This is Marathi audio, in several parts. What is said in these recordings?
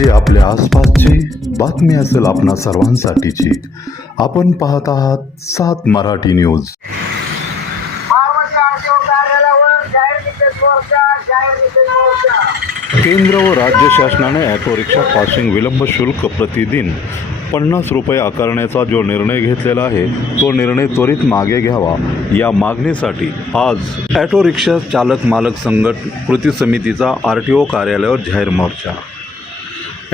जी आपल्या आसपासची बातमी असेल आपणा सर्वांसाठीची. आपण पाहत आहात 7 मराठी न्यूज. केंद्र व राज्य शासनाने ऑटो रिक्षा पासिंग विलंब शुल्क प्रतिदिन 50 रुपये आकारण्याचा जो निर्णय घेतलेला आहे तो निर्णय त्वरित मागे घ्यावा या मागणीसाठी आज ऑटो रिक्षा चालक मालक संघटना कृती समितीचा RTO कार्यालयावर जाहीर मोर्चा.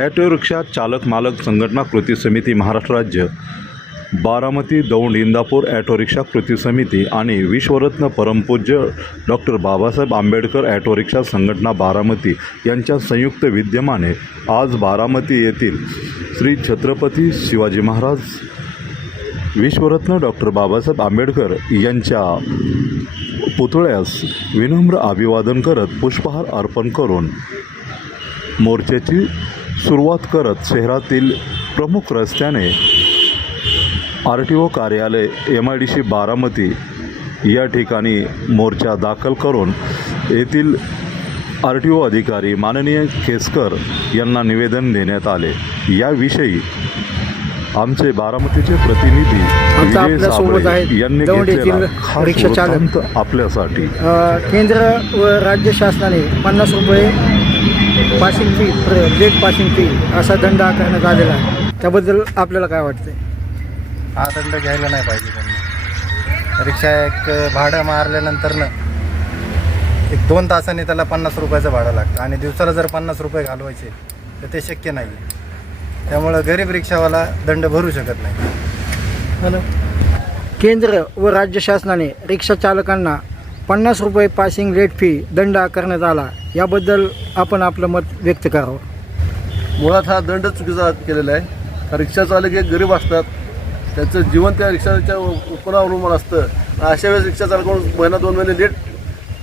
ऑटो रिक्षा चालक मालक संघटना कृती समिती महाराष्ट्र राज्य, बारामती, दौंड, इंदापूर ऑटो रिक्षा कृती समिती आणि विश्वरत्न परमपूज्य doctor Babasaheb Ambedkar auto rickshaw संघटना बारामती यांच्या संयुक्त विद्यमाने आज बारामती येथील श्री छत्रपती शिवाजी महाराज विश्वरत्न डॉक्टर बाबासाहेब आंबेडकर यांच्या पुतळ्यास विनम्र अभिवादन करत पुष्पहार अर्पण करून मोर्चाची सुरुवात करत शहरातील प्रमुख रस्त्याने RTO कार्यालय MIDC बारामती या ठिकाणी मोर्चा दाखल करून येथील RTO अधिकारी माननीय केसकर यांना निवेदन देण्यात आले. याविषयी आमचे बारामतीचे प्रतिनिधी विजय साबळे यांनी घेतलेला खास वृत्तांत आपल्यासाठी. केंद्र व राज्य शासनाने 50 रुपये passing fee, late passing fee असा दंड आकारण्यात आलेला आहे. त्याबद्दल आपल्याला काय वाटतं? हा दंड घ्यायला नाही पाहिजे त्यांनी. रिक्षा एक भाडं मारल्यानंतरनं 1-2 तासांनी त्याला 50 रुपयाचं भाडं लागतं आणि दिवसाला जर 50 रुपये घालवायचे तर ते शक्य नाही. त्यामुळं गरीब रिक्षावाला दंड भरू शकत नाही. केंद्र व राज्य शासनाने रिक्षा चालकांना 50 रुपये पासिंग लेट फी दंड आकारण्यात आला, याबद्दल आपण आपलं मत व्यक्त करावं. मुळात हा दंड चुकीचा केलेला आहे. रिक्षा चालक हे गरीब असतात, त्यांचं जीवन त्या रिक्षाच्या उत्पन्नावर अवलंबून असतं. अशा वेळेस रिक्षा चालकाकडून महिना 2 महिने लेट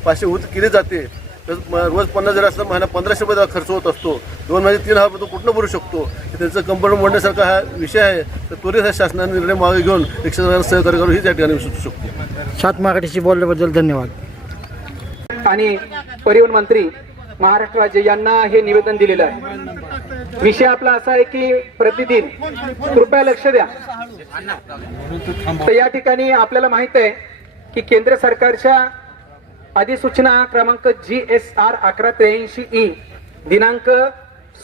पाचशे केली जाते. तर रोज 50 जर असतं महिना 1500 रुपये खर्च होत असतो. 2 महिने 3,000 रुपये तो कुठनं भरू शकतो? त्यांचं कंपनी मोडण्यासारखा हा विषय आहे. तर त्वरित ह्या शासनाने निर्णय मागे घेऊन रिक्षा चालकांना सहकार्य करून हीच या ठिकाणी सुचू शकतो. 7 मराठीशी बोलल्याबद्दल धन्यवाद. आणि परिवहन मंत्री महाराष्ट्र राज्य यांना हे निवेदन दिलेलं आहे. विषय आपला असा आहे की प्रतिदिन कृपया लक्ष द्या. तर या ठिकाणी आपल्याला माहित आहे की केंद्र सरकारच्या अधिसूचना क्रमांक GSR 1183E दिनांक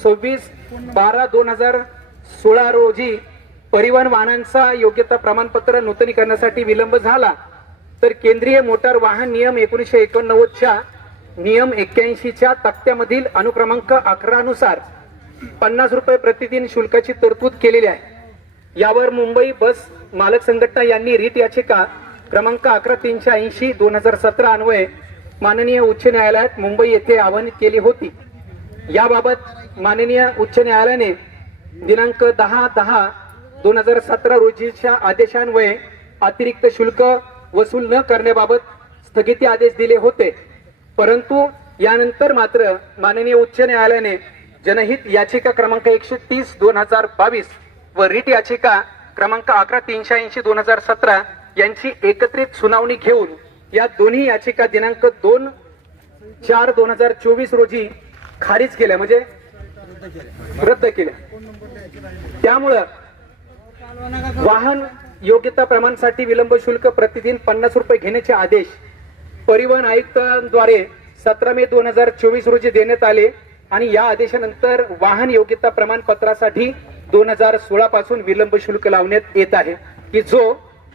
26/12/2016 रोजी परिवहन वाहनांचा योग्यता प्रमाणपत्र नूतनीकरणासाठी विलंब झाला तर केंद्रीय मोटार वाहन नियम 1989च्या नियम 81च्या तक्त्यामधील अनुक्रमांक 11 नुसार 50 रुपये प्रतिदिन शुल्काची तरतूद केलेली आहे. यावर मुंबई बस मालक संघटना यांनी रीट याचिका क्रमांक 11380/2017 अन्वये माननीय उच्च न्यायालयात मुंबई येथे आवाहन केली होती. याबाबत माननीय उच्च न्यायालयाने दिनांक 10/10/2017 रोजीच्या आदेशान्वये अतिरिक्त शुल्क वसूल न करण्याबाबत स्थगिती आदेश दिले होते. परंतु यानंतर मात्र माननीय उच्च न्यायालयाने जनहित याचिका क्रमांक 130/2022 व रीट याचिका क्रमांक 11380/2017 यांची एकत्रित सुनावणी घेऊन या दोन्ही याचिका दिनांक 2/4/2024 रोजी खारिज केल्या, म्हणजे रद्द केल्या. त्यामुळं वाहन योग्यता प्रमाणासाठी विलंब शुल्क प्रतिदिन 50 रुपये घेण्याचे आदेश परिवहन आयुक्तांद्वारे 17 मे 2024 रोजी देण्यात आले आणि या आदेशानंतर वाहन योग्यता प्रमाणपत्रासाठी 2016 पासून विलंब शुल्क लावण्यात येत आहे की जो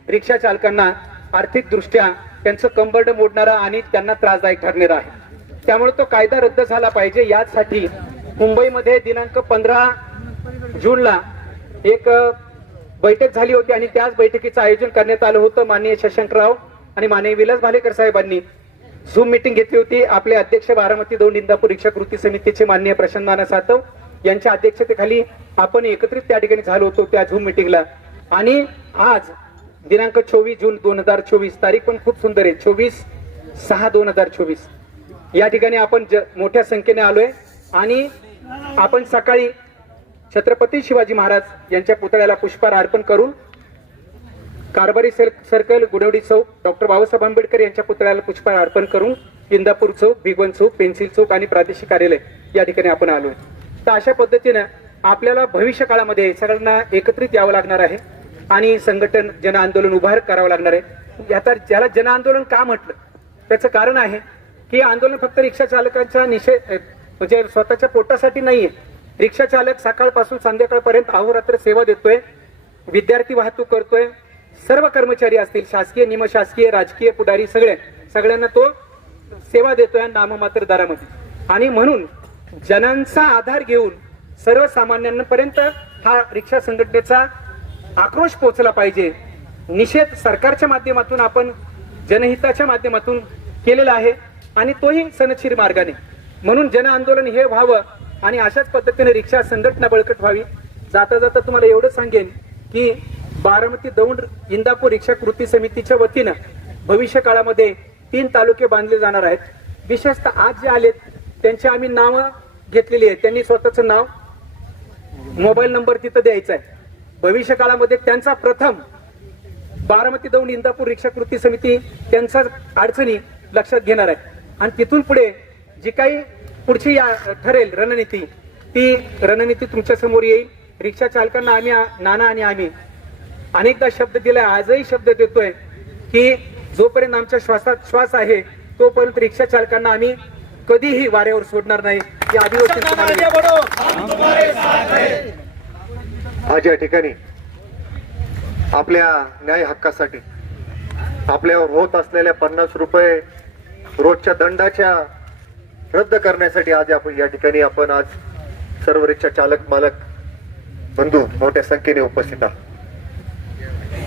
रिक्षा चालकांना आर्थिक दृष्ट्या त्यांचं कंबरड मोडणारा आणि त्यांना त्रासदायक ठरणारा आहे. त्यामुळे तो कायदा रद्द झाला पाहिजे. यासाठी मुंबईमध्ये दिनांक 15 जूनला एक बैठक झाली होती आणि त्याच बैठकीचं आयोजन करण्यात आलं होतं. माननीय शशांकराव आणि माननीय विलास भालेकर साहेबांनी झूम मीटिंग घेतली होती. आपले अध्यक्ष बारामती दौंड इंदापूर रिक्षा कृती समितीचे माननीय प्रशांत नाना सातव यांच्या अध्यक्षतेखाली आपण एकत्रित त्या ठिकाणी झालो होतो त्या झूम मीटिंगला. आणि आज दिनांक 24 जून 2024 तारीख पण खूप सुंदर आहे, 24/6/2024 या ठिकाणी आपण मोठ्या संख्येने आलोय आणि आपण सकाळी छत्रपती शिवाजी महाराज यांच्या पुतळ्याला पुष्पहार अर्पण करून कारभारी सर्कल, गुडवडी चौक, डॉक्टर बाबासाहेब आंबेडकर यांच्या पुतळ्याला पुष्पहार अर्पण करून इंदापूर चौक, भिगवण चौक, पेन्सिल चौक आणि प्रादेशिक कार्यालय या ठिकाणी आपण आलोय. तर अशा पद्धतीनं आपल्याला भविष्य काळामध्ये सगळ्यांना एकत्रित यावं लागणार आहे आणि संघटन जन आंदोलन उभार करावं लागणार आहे. याचा ज्याला जन आंदोलन का म्हटलं त्याचं कारण आहे की आंदोलन फक्त रिक्षा चालकांच्या म्हणजे स्वतःच्या पोटासाठी नाहीये. रिक्षा चालक सकाळपासून संध्याकाळपर्यंत अहोरात्र सेवा देतोय, विद्यार्थी वाहतूक करतोय, सर्व कर्मचारी असतील शासकीय निमशासकीय राजकीय पुढारी सगळ्यांना तो सेवा देतोय नाममात्र दरामध्ये. आणि म्हणून जनांचा आधार घेऊन सर्वसामान्यांपर्यंत हा रिक्षा संघटनेचा आक्रोश पोहोचला पाहिजे. निषेध सरकारच्या माध्यमातून आपण जनहिताच्या माध्यमातून केलेला आहे आणि तोही सनदशीर मार्गाने. म्हणून जन आंदोलन हे व्हावं आणि अशाच पद्धतीने रिक्षा संघटना बळकट व्हावी. जाता जाता तुम्हाला एवढं सांगेन की बारामती दौंड इंदापूर रिक्षा कृती समितीच्या वतीनं भविष्य काळामध्ये 3 तालुके बांधले जाणार आहेत. विशेषतः आज जे आलेत त्यांची आम्ही नावं घेतलेली आहेत. त्यांनी स्वतःचं नाव मोबाईल नंबर तिथं द्यायचा आहे. भविष्य काळामध्ये त्यांचा प्रथम बारामती दौंड इंदापूर रिक्षा कृती समिती त्यांचा अडचणी लक्षात घेणार आहे आणि तिथून पुढे जी काही पुढची ठरेल रणनीती ती रणनीती तुमच्या समोर येईल. रिक्षा चालकांना आम्ही नाना आणि आम्ही अनेकदा शब्द दिलाय, आजही शब्द देतोय की जोपर्यंत आमच्या श्वासात श्वास आहे तोपर्यंत रिक्षा चालकांना आम्ही कधीही वाऱ्यावर सोडणार नाही. या अधिवेशन आज या ठिकाणी आपल्या न्याय हक्कासाठी आपल्यावर होत असलेल्या 50 रुपये रोजच्या दंडाच्या रद्द करण्यासाठी आज आपण या ठिकाणी आज सर्व रिक्षा चालक मालक बंधू मोठ्या संख्येने उपस्थित आहात.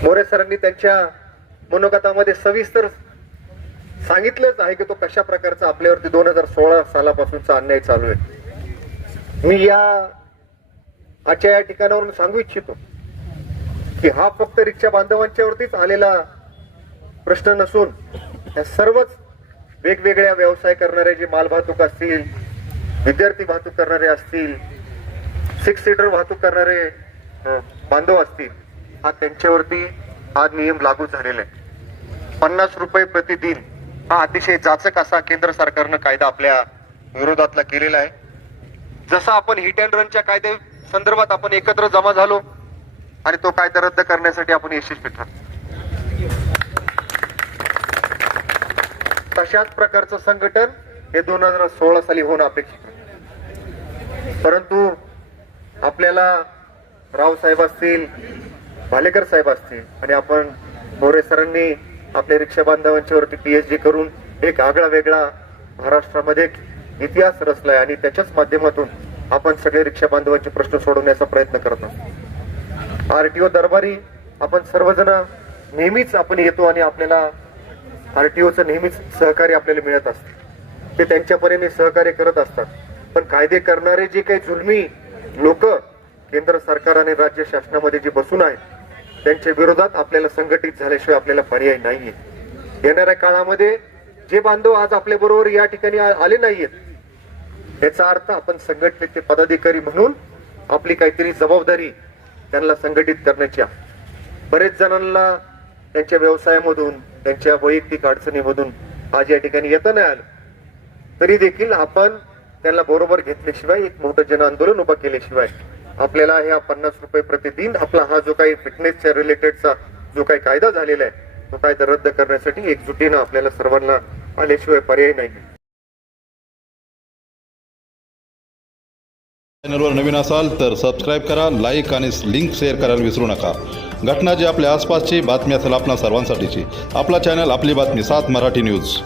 मोरे सरांनी त्यांच्या मनोगतामध्ये सविस्तर सांगितलंच आहे की तो कशा प्रकारचा आपल्यावरती 2016 सालापासूनचा अन्याय चालू आहे. मी आजच्या या ठिकाणावरून सांगू इच्छितो की हा फक्त रिक्षा बांधवांच्यावरतीच आलेला प्रश्न नसून या सर्वच वेगवेगळ्या व्यवसाय करणारे जे मालवाहतूक असतील, विद्यार्थी वाहतूक करणारे असतील, 6 सीटर वाहतूक करणारे बांधव असतील, हा त्यांच्यावरती हा नियम लागू झालेला आहे. 50 रुपये प्रतिदिन हा अतिशय जाचक असा केंद्र सरकारनं कायदा आपल्या विरोधातला केलेला आहे. जसा आपण हिट अँड रनच्या कायद्या संदर्भात आपण एकत्र जमा झालो आणि तो कायदा रद्द करण्यासाठी आपण यशस्वी ठरलो. तशाच प्रकारचं संघटन हे 2016 साली होणं अपेक्षित होतं. परंतु आपल्याला राव साहेब असतील, भालेकर साहेब असतील आणि आपण मोरे सरांनी आपल्या रिक्षा बांधवांच्यावरती PhD करून एक आगळा वेगळा महाराष्ट्रामध्ये इतिहास रचलाय आणि त्याच्याच माध्यमातून आपण सगळे रिक्षा बांधवांचे प्रश्न सोडवण्याचा प्रयत्न करत आहोत. RTO दरबारी आपण सर्वजण नेहमीच आपण येतो आणि आपल्याला RTOचं नेहमीच सहकार्य आपल्याला मिळत असतं. ते त्यांच्या परीने सहकार्य करत असतात. पण कायदे करणारे जे काही जुलमी लोक केंद्र सरकार आणि राज्य शासनामध्ये जे बसून आहेत त्यांच्या विरोधात आपल्याला संघटित झाल्याशिवाय आपल्याला पर्याय नाहीये. येणाऱ्या काळामध्ये जे बांधव आज आपल्या बरोबर या ठिकाणी आले नाहीयेत याचा अर्थ आपण संघटनेचे पदाधिकारी म्हणून आपली काहीतरी जबाबदारी त्यांना संघटित करण्याची आहे. बरेच जणांना त्यांच्या व्यवसायामधून त्यांच्या वैयक्तिक अडचणीमधून आज या ठिकाणी येता नाही आलं तरी देखील आपण त्यांना बरोबर घेतल्याशिवाय एक मोठं जन आंदोलन उभं केल्याशिवाय आपल्याला ह्या 50 रुपये प्रतिदिन आपला हा जो काही फिटनेसच्या रिलेटेडचा जो काही कायदा झालेला आहे तो कायदा रद्द करण्यासाठी एकजुटीनं आपल्याला सर्वांना आल्याशिवाय पर्याय नाही. चॅनलवर नवीन असाल तर सबस्क्राईब करा, लाईक आणि लिंक शेअर करायला विसरू नका. घटना जी आपल्या आसपासची बातमी असेल आपणा सर्वांसाठीची. आपला चॅनल आपली बातमी 7 मराठी न्यूज.